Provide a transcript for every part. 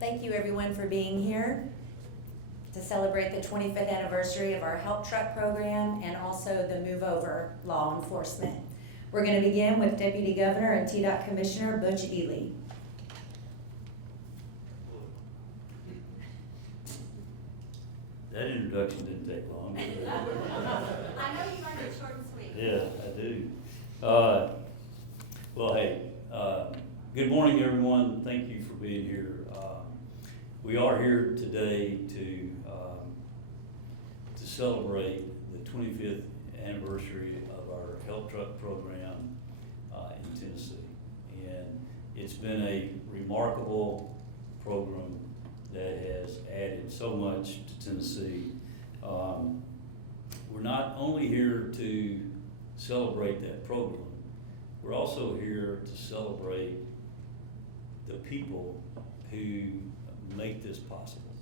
Thank you everyone for being here to celebrate the 25th anniversary of our Help Truck program and also the Move Over law enforcement. We're going to begin with Deputy Governor and TDOT Commissioner Butch Ely. That introduction didn't take long, did it? I know you learned it short and sweet. Yeah, I do. Well, hey, good morning, everyone. Thank you for being here. We are here today to celebrate the 25th anniversary of our Help Truck program in Tennessee. And it's been a remarkable program that has added so much to Tennessee. We're not only here to celebrate that program, we're also here to celebrate the people who make this possible.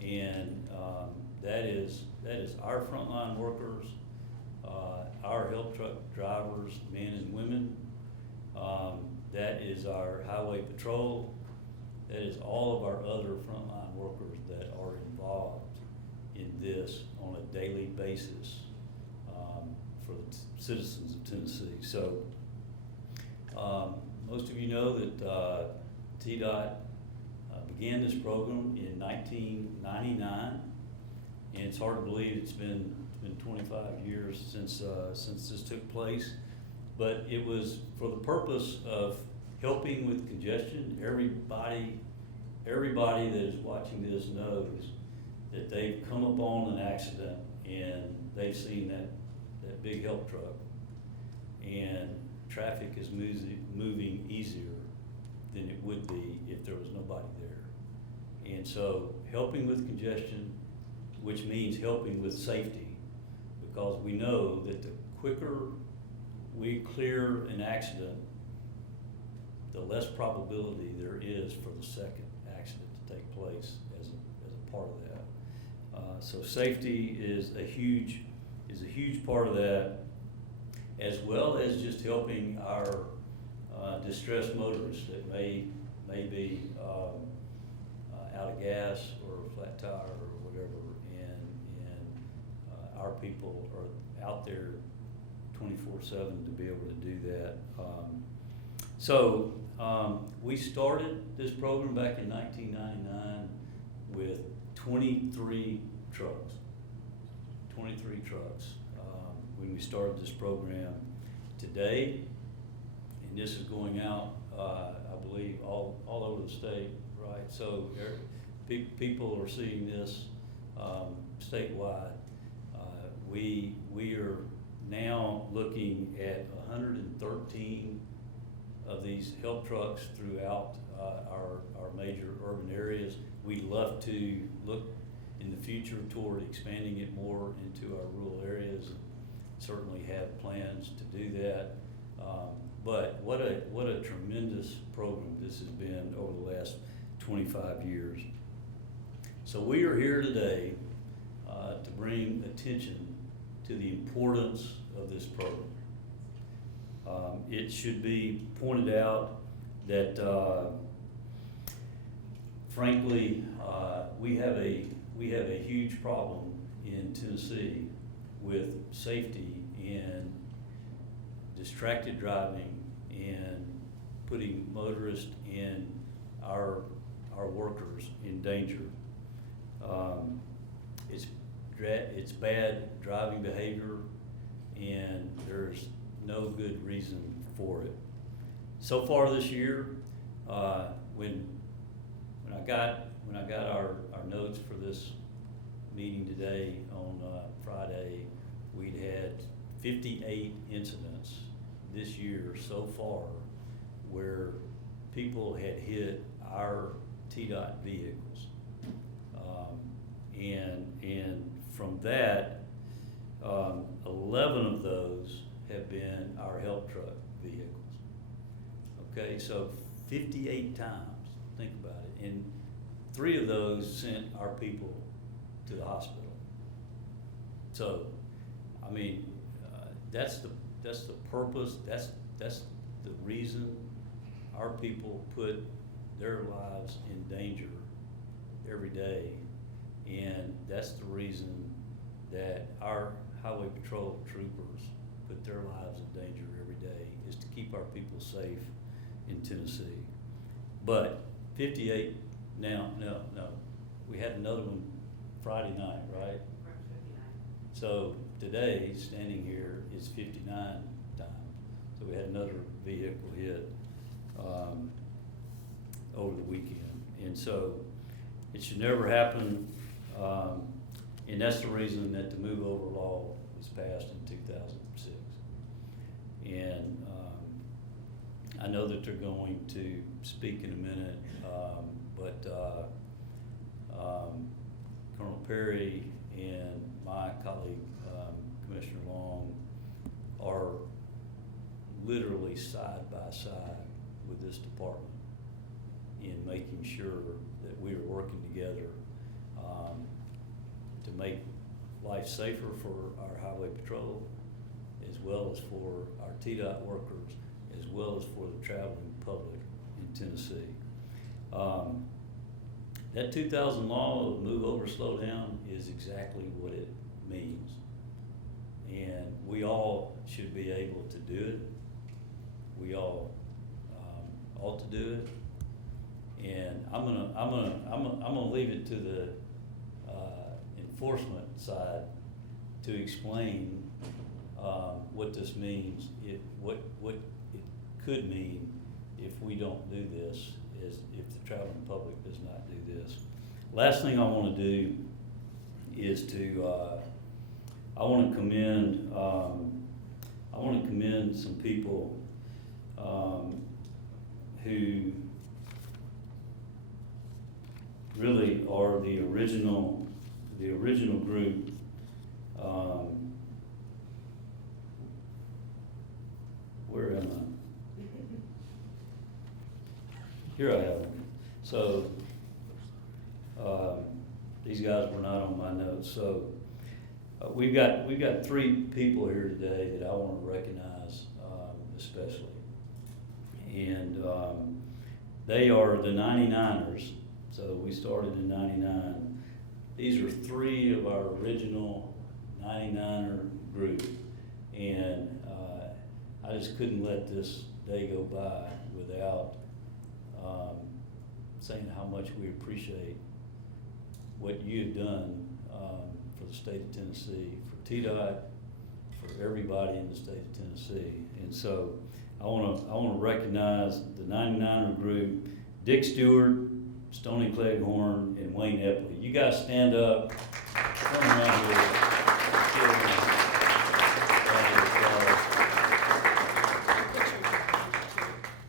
And that is our frontline workers, our help truck drivers, men and women. That is our highway patrol. That is all of our other frontline workers that are involved in this on a daily basis for the citizens of Tennessee. So most of you know that TDOT began this program in 1999, and it's hard to believe it's been 25 years since this took place. But it was for the purpose of helping with congestion. Everybody that is watching this knows that they've come upon an accident and they've seen that big help truck, and traffic is moving easier than it would be if there was nobody there. And so helping with congestion, which means helping with safety, because we know that the quicker we clear an accident, the less probability there is for the second accident to take place as a part of that. So safety is a huge part of that, as well as just helping our distressed motorists that may be out of gas or a flat tire or whatever, and our people are out there 24/7 to be able to do that. So we started this program back in 1999 with 23 trucks. 23 trucks when we started this program. Today, and this is going out, I believe, all over the state, right? So people are seeing this statewide. We are now looking at 113 of these help trucks throughout our major urban areas. We'd love to look in the future toward expanding it more into our rural areas. Certainly have plans to do that. But what a tremendous program this has been over the last 25 years. So we are here today to bring attention to the importance of this program. It should be pointed out that, frankly, we have a huge problem in Tennessee with safety and distracted driving and putting motorists and our workers in danger. It's bad driving behavior, and there's no good reason for it. So far this year, when I got our notes for this meeting today on Friday, we'd had 58 incidents this year so far where people had hit our TDOT vehicles. And from that, 11 of those have been our help truck vehicles. Okay, so 58 times, think about it. And 3 of those sent our people to the hospital. So, I mean, that's the purpose, that's the reason our people put their lives in danger every day. And that's the reason that our highway patrol troopers put their lives in danger every day, is to keep our people safe in Tennessee. But 58, no, we had another one Friday night, right? So today, standing here, is 59 times. So we had another vehicle hit over the weekend. And so it should never happen. And that's the reason that the move over law was passed in 2006. And I know that they're going to speak in a minute, but Colonel Perry and my colleague, Commissioner Long, are literally side by side with this department in making sure that we are working together to make life safer for our highway patrol, as well as for our TDOT workers, as well as for the traveling public in Tennessee. That 2000 law of move over, slow down is exactly what it means. And we all should be able to do it. We all ought to do it. And I'm gonna leave it to the enforcement side to explain what this means, what it could mean if we don't do this, is if the traveling public does not do this. Last thing I want to do is I want to commend some people who really are the original group. Where am I? Here I have them. So, these guys were not on my notes. So, we've got 3 people here today that I want to recognize, especially. And they are the 99ers. So we started in 99. These are 3 of our original 99er group. And I just couldn't let this day go by without saying how much we appreciate what you have done for the state of Tennessee, for TDOT, for everybody in the state of Tennessee. And so I want to recognize the 99er group: Dick Stewart, Stoney Cleghorn, and Wayne Epley. You guys stand up. Come around here.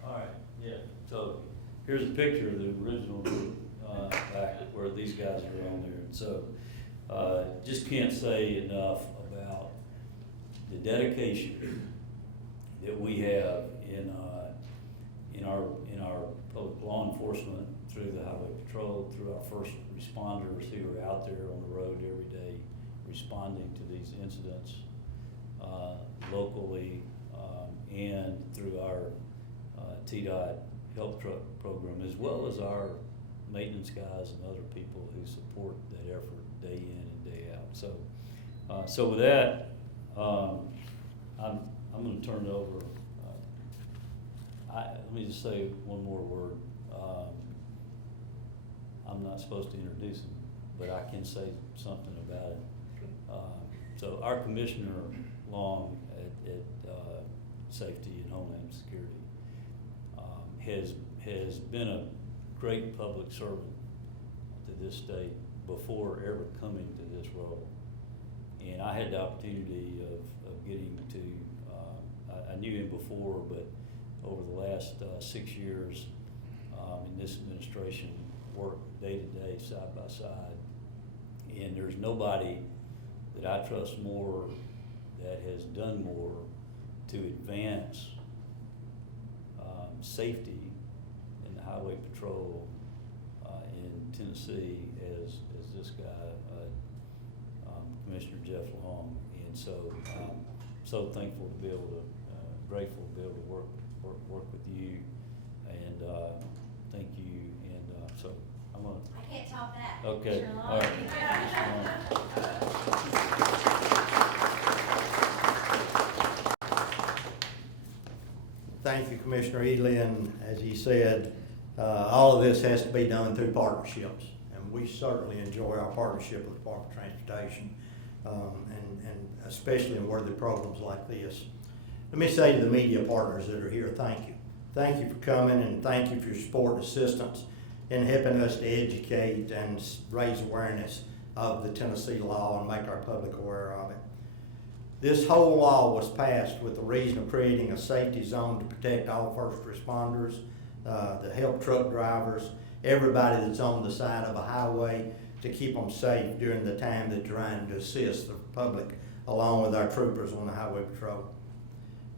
All right, yeah. So here's a picture of the original group back where these guys are on there. And so just can't say enough about the dedication that we have in our public law enforcement, through the highway patrol, through our first responders who are out there on the road every day responding to these incidents locally, and through our TDOT help truck program, as well as our maintenance guys and other people who support that effort day in and day out. So with that, I'm going to turn it over. Let me just say one more word. I'm not supposed to introduce him, but I can say something about it. So our Commissioner Long at Safety and Homeland Security has been a great public servant to this state before ever coming to this role. And I had the opportunity of getting to, I knew him before, but over the last 6 years in this administration, worked day to day, side by side. And there's nobody that I trust more, that has done more to advance safety in the highway patrol in Tennessee as this guy, Commissioner Jeff Long. And so I'm so thankful to be able to, grateful to be able to work with you, and thank you. And so I'm gonna. I can't talk top that. Okay, Sure. all right. Thank you, Commissioner Ely, and as he said, all of this has to be done through partnerships, and we certainly enjoy our partnership with the Department of Transportation, and especially in worthy programs like this. Let me say to the media partners that are here, thank you. Thank you for coming, and thank you for your support and assistance in helping us to educate and raise awareness of the Tennessee law and make our public aware of it. This whole law was passed with the reason of creating a safety zone to protect all first responders, the help truck drivers, everybody that's on the side of a highway, to keep them safe during the time that you're trying to assist the public along with our troopers on the highway patrol.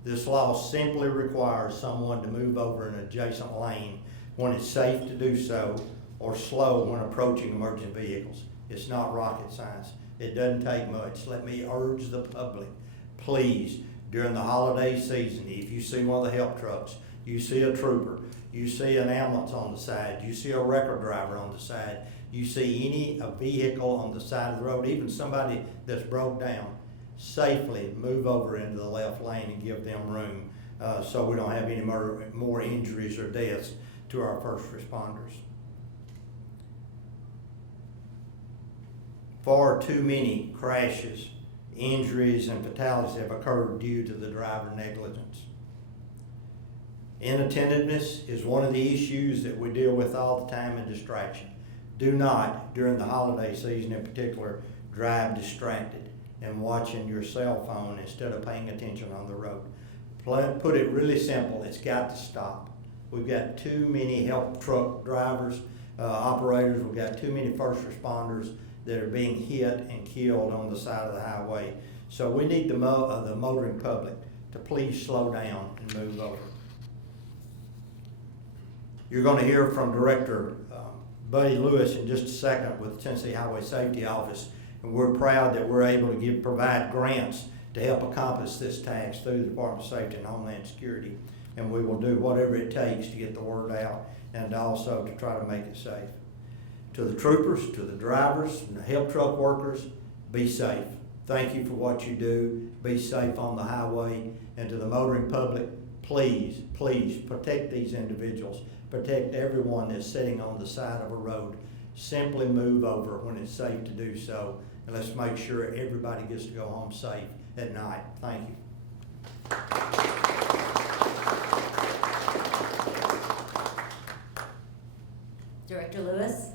This law simply requires someone to move over an adjacent lane when it's safe to do so, or slow when approaching emergent vehicles. It's not rocket science. It doesn't take much. Let me urge the public, please, during the holiday season, if you see one of the help trucks, you see a trooper, you see an ambulance on the side, you see a record driver on the side, you see a vehicle on the side of the road, even somebody that's broke down, safely move over into the left lane and give them room, so we don't have any more injuries or deaths to our first responders. Far too many crashes, injuries, and fatalities have occurred due to the driver negligence. Inattentiveness is one of the issues that we deal with all the time, and distraction. Do not, during the holiday season in particular, drive distracted and watching your cell phone instead of paying attention on the road. Put it really simple, it's got to stop. We've got too many help truck drivers, operators, we've got too many first responders that are being hit and killed on the side of the highway. So we need the motoring public to please slow down and move over. You're going to hear from Director Buddy Lewis in just a second with the Tennessee Highway Safety Office, and we're proud that we're able to provide grants to help accomplish this task through the Department of Safety and Homeland Security, and we will do whatever it takes to get the word out and also to try to make it safe. To the troopers, to the drivers, and the help truck workers, be safe. Thank you for what you do. Be safe on the highway. And to the motoring public, please, please protect these individuals. Protect everyone that's sitting on the side of a road. Simply move over when it's safe to do so. And let's make sure everybody gets to go home safe at night. Thank you. Director Lewis?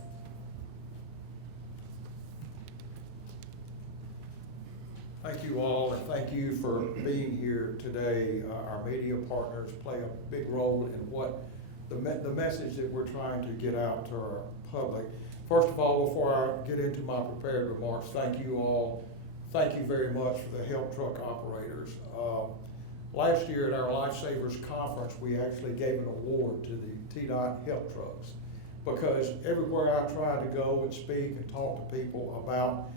Thank you all, and thank you for being here today. Our media partners play a big role in what the message that we're trying to get out to our public. First of all, before I get into my prepared remarks, thank you all. Thank you very much for the help truck operators. Last year at our Lifesavers Conference, we actually gave an award to the TDOT help trucks, because everywhere I try to go and speak and talk to people about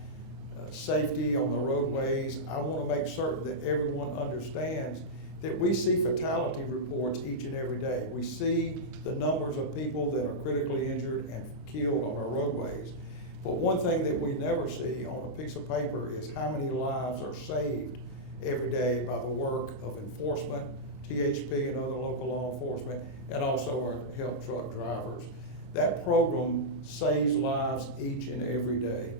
safety on the roadways, I want to make certain that everyone understands that we see fatality reports each and every day. We see the numbers of people that are critically injured and killed on our roadways. But one thing that we never see on a piece of paper is how many lives are saved every day by the work of enforcement, THP and other local law enforcement, and also our help truck drivers. That program saves lives each and every day.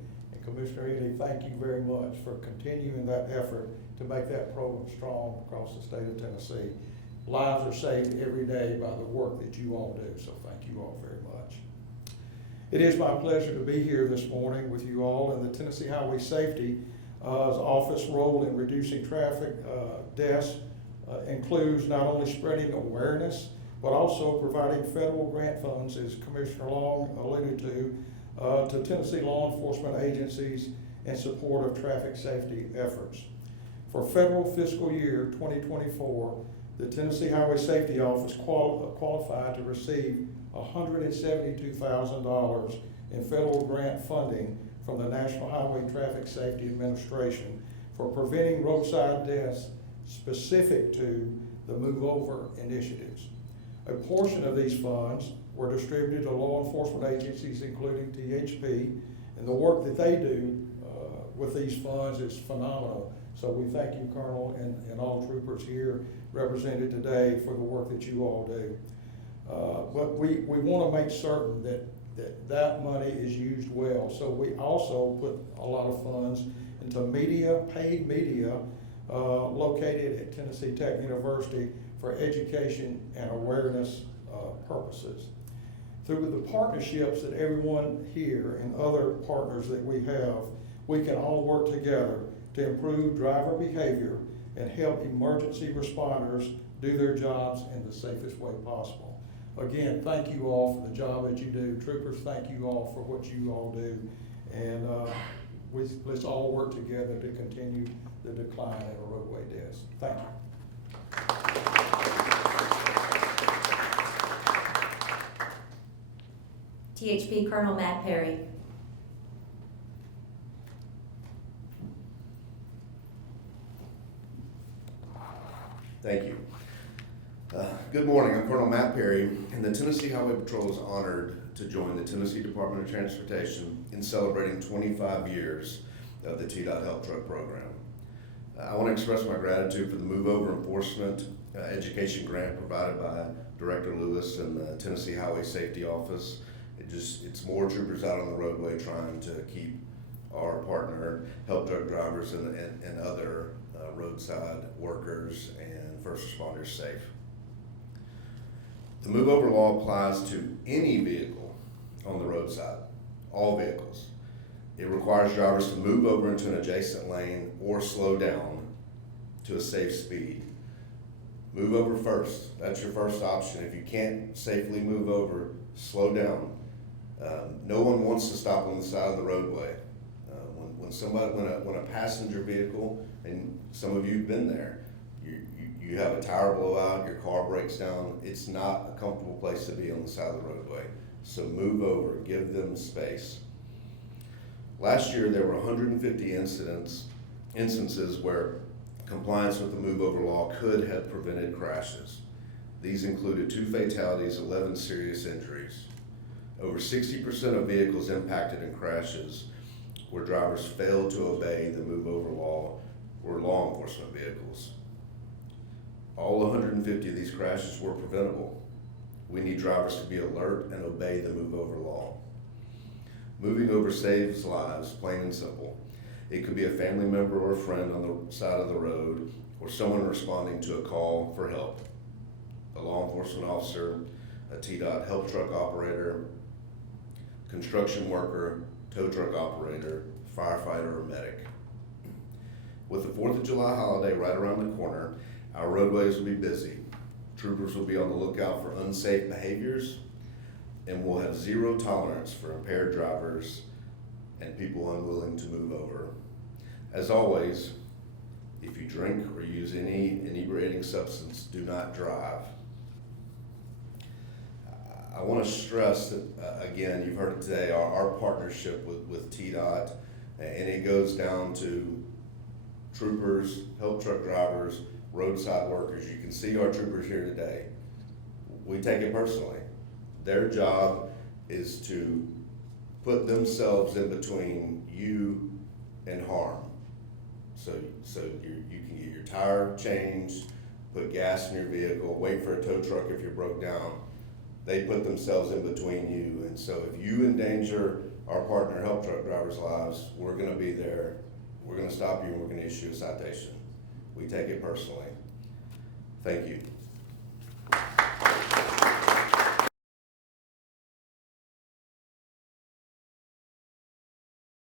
Commissioner Ely, thank you very much for continuing that effort to make that program strong across the state of Tennessee. Lives are saved every day by the work that you all do, so thank you all very much. It is my pleasure to be here this morning with you all, and the Tennessee Highway Safety Office role in reducing traffic deaths includes not only spreading awareness, but also providing federal grant funds, as Commissioner Long alluded to Tennessee law enforcement agencies in support of traffic safety efforts. For federal fiscal year 2024, the Tennessee Highway Safety Office qualified to receive $172,000 in federal grant funding from the National Highway Traffic Safety Administration for preventing roadside deaths specific to the Move Over initiatives. A portion of these funds were distributed to law enforcement agencies, including THP, and the work that they do with these funds is phenomenal. So we thank you, Colonel, and all troopers here represented today for the work that you all do. But we want to make certain that money is used well. So we also put a lot of funds into media, paid media, located at Tennessee Tech University for education and awareness purposes. Through the partnerships that everyone here and other partners that we have, we can all work together to improve driver behavior and help emergency responders do their jobs in the safest way possible. Again, thank you all for the job that you do. Troopers, thank you all for what you all do. And let's all work together to continue the decline of roadway deaths. Thank you. THP Colonel Matt Perry. Thank you. Good morning, I'm Colonel Matt Perry, and the Tennessee Highway Patrol is honored to join the Tennessee Department of Transportation in celebrating 25 years of the TDOT Help Truck Program. I want to express my gratitude for the Move Over Enforcement Education Grant provided by Director Lewis and the Tennessee Highway Safety Office. It's more troopers out on the roadway trying to keep our partner help truck drivers and other roadside workers and first responders safe. The Move Over law applies to any vehicle on the roadside, all vehicles. It requires drivers to move over into an adjacent lane or slow down to a safe speed. Move over first, that's your first option. If you can't safely move over, slow down. No one wants to stop on the side of the roadway. When a passenger vehicle, and some of you've been there, you have a tire blowout, your car breaks down, it's not a comfortable place to be on the side of the roadway. So move over, give them space. Last year, there were 150 instances where compliance with the Move Over law could have prevented crashes. These included 2 fatalities, 11 serious injuries. Over 60% of vehicles impacted in crashes where drivers failed to obey the Move Over law were law enforcement vehicles. All 150 of these crashes were preventable. We need drivers to be alert and obey the Move Over law. Moving over saves lives, plain and simple. It could be a family member or a friend on the side of the road, or someone responding to a call for help. A law enforcement officer, a TDOT help truck operator, construction worker, tow truck operator, firefighter, or medic. With the 4th of July holiday right around the corner, our roadways will be busy. Troopers will be on the lookout for unsafe behaviors, and we'll have zero tolerance for impaired drivers and people unwilling to move over. As always, if you drink or use any inebriating substance, do not drive. I want to stress that, again, you've heard it today, our partnership with TDOT, and it goes down to troopers, help truck drivers, roadside workers. You can see our troopers here today. We take it personally. Their job is to put themselves in between you and harm. So you can get your tire changed, put gas in your vehicle, wait for a tow truck if you're broke down. They put themselves in between you. And so if you endanger our partner help truck drivers' lives, we're gonna be there. We're gonna stop you and we're gonna issue a citation. We take it personally. Thank you.